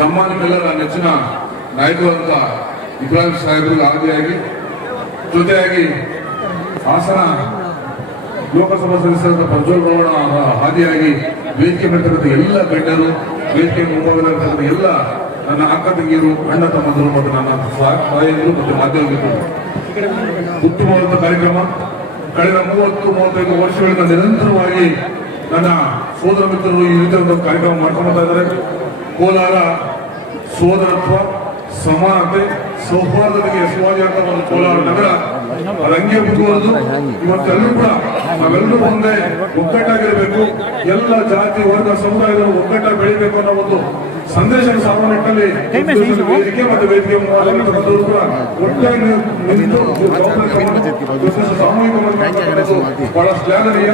ನಮ್ಮೆಲ್ಲರ ನೆಚ್ಚಿನ ನಾಯಕರು ಅಂತ ಇಬ್ರಾಹಿಂ ಸಾಹೇಬರಿಗೆ ಆದಿಯಾಗಿ ಜೊತೆಯಾಗಿ ಹಾಸನ ಲೋಕಸಭಾ ಸದಸ್ಯರಾದ ಪ್ರಜ್ವಲ್ ರೇವಣ್ಣ ಅವರ ಆದಿಯಾಗಿ ವೇದಿಕೆ ಮೇಲಿರ್ತಕ್ಕಂಥ ಎಲ್ಲ ಗಣ್ಯರು, ವೇದಿಕೆ ಮುಂಭಾಗದಲ್ಲಿರ್ತಕ್ಕಂಥ ಎಲ್ಲ ನನ್ನ ಅಕ್ಕ ತಂಗಿಯರು, ಅಣ್ಣ ತಮ್ಮಂದರು ಮತ್ತು ನನ್ನ ಸಹಾಯಕರು ಮತ್ತು ಮಾಧ್ಯಮ ಮಿತ್ರರು, ಉತ್ತಮವಾದ ಕಾರ್ಯಕ್ರಮ. ಕಳೆದ 30-35 ವರ್ಷಗಳಿಂದ ನಿರಂತರವಾಗಿ ನನ್ನ ಸೋದರ ಮಿತ್ರರು ಈ ರೀತಿಯ ಒಂದು ಕಾರ್ಯಕ್ರಮ ಮಾಡ್ಕೊಂಡ್ತಾ ಇದ್ದಾರೆ. ಕೋಲಾರ ಸೋದರತ್ವ, ಸಮಾನತೆ, ಸೌಹಾರ್ದತೆಗೆ ಹೆಸರುವಾದಿ ಅಂತ ಒಂದು ಕೋಲಾರ ನಗರ ರಂಗೆ ಮುಂದುವರೆದು ಇವತ್ತೆಲ್ಲರೂ ಕೂಡ ನಾವೆಲ್ಲರೂ ಒಂದೇ ಒಗ್ಗಟ್ಟಾಗಿರಬೇಕು, ಎಲ್ಲ ಜಾತಿ ವರ್ಗ ಸಮುದಾಯಗಳು ಒಗ್ಗಟ್ಟಾಗಿ ಬೆಳಿಬೇಕು ಅನ್ನೋ ಒಂದು ಸಂದೇಶ ಸಾರುವ ನಿಟ್ಟಿನಲ್ಲಿ ವೇದಿಕೆ ಮತ್ತು ವೇದಿಕೆ ಕೂಡ ಒಟ್ಟಾಗಿ ಸಾಮೂಹಿಕ ಬಹಳ ಶ್ಲಾಘನೀಯ.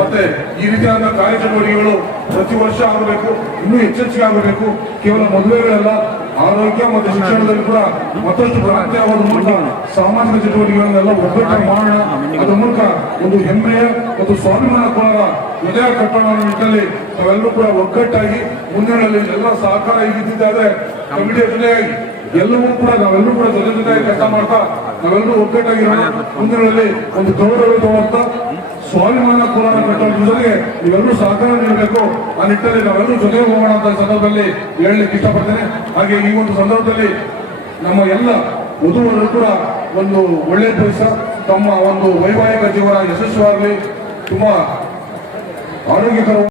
ಮತ್ತೆ ಈ ರೀತಿಯಾದ ಕಾರ್ಯಕ್ರಮಗಳು ಪ್ರತಿ ವರ್ಷ ಆಗಬೇಕು, ಇನ್ನೂ ಹೆಚ್ಚೆಚ್ಚಿಗೆ ಆಗಬೇಕು. ಕೇವಲ ಮದುವೆಗಳೆಲ್ಲ, ಆರೋಗ್ಯ ಮತ್ತು ಶಿಕ್ಷಣದಲ್ಲಿ ಕೂಡ ಮತ್ತಷ್ಟು ಕ್ರಾಂತಿಯಾಗೋದ್ರ ಮೂಲಕ ಸಾಮಾಜಿಕ ಚಟುವಟಿಕೆಗಳನ್ನೆಲ್ಲ ಒಗ್ಗಟ್ಟಾಗಿ ಮಾಡೋಣ. ಅದರ ಮೂಲಕ ಒಂದು ಹೆಮ್ಮೆಯ ಮತ್ತು ಸ್ವಾಭಿಮಾನ ಕೋಲಾರ ಹೃದಯ ಕಟ್ಟೋಣ ಅನ್ನೋ ನಿಟ್ಟಿನಲ್ಲಿ ನಾವೆಲ್ಲರೂ ಕೂಡ ಒಗ್ಗಟ್ಟಾಗಿ ಮುನ್ನಡೆಯಲ್ಲಿ ಎಲ್ಲ ಸಹಕಾರ ಹೀಗಿದ್ದಾದ್ರೆ ಕಮಿಟಿಯ ಜೊತೆಯಾಗಿ ಎಲ್ಲವೂ ಕೂಡ ನಾವೆಲ್ಲರೂ ಕೂಡ ಜೊತೆಯಾಗಿ ಕೆಲಸ ಮಾಡ್ತಾ ನಾವೆಲ್ಲರೂ ಒಗ್ಗಟ್ಟಾಗಿರೋಣ. ಮುನ್ನಡೆಯಲ್ಲಿ ಒಂದು ಗೌರವಿತವಾದ ಸ್ವಾಭಿಮಾನ ಕೋಲಾರ ಕಟ್ಟೋದ್ರ ಜೊತೆಗೆ ನೀವೆಲ್ಲರೂ ಸಹಕಾರ ನೀಡಬೇಕು. ಆ ನಿಟ್ಟಿನಲ್ಲಿ ನಾವೆಲ್ಲರೂ ಜೊತೆಗೆ ಹೋಗೋಣ ಅಂತ ಸಂದರ್ಭದಲ್ಲಿ ಹೇಳಲಿಕ್ಕೆ ಇಷ್ಟಪಡ್ತೇನೆ. ಹಾಗೆ ಈ ಒಂದು ಸಂದರ್ಭದಲ್ಲಿ ನಮ್ಮ ಎಲ್ಲ ವಧುವರರು ಕೂಡ ಒಂದು ಒಳ್ಳೆಯ ದಿವಸ, ತಮ್ಮ ಒಂದು ವೈವಾಹಿಕ ಜೀವನ ಯಶಸ್ವಿಯಾಗಲಿ, ತುಂಬಾ ಆರೋಗ್ಯಕರ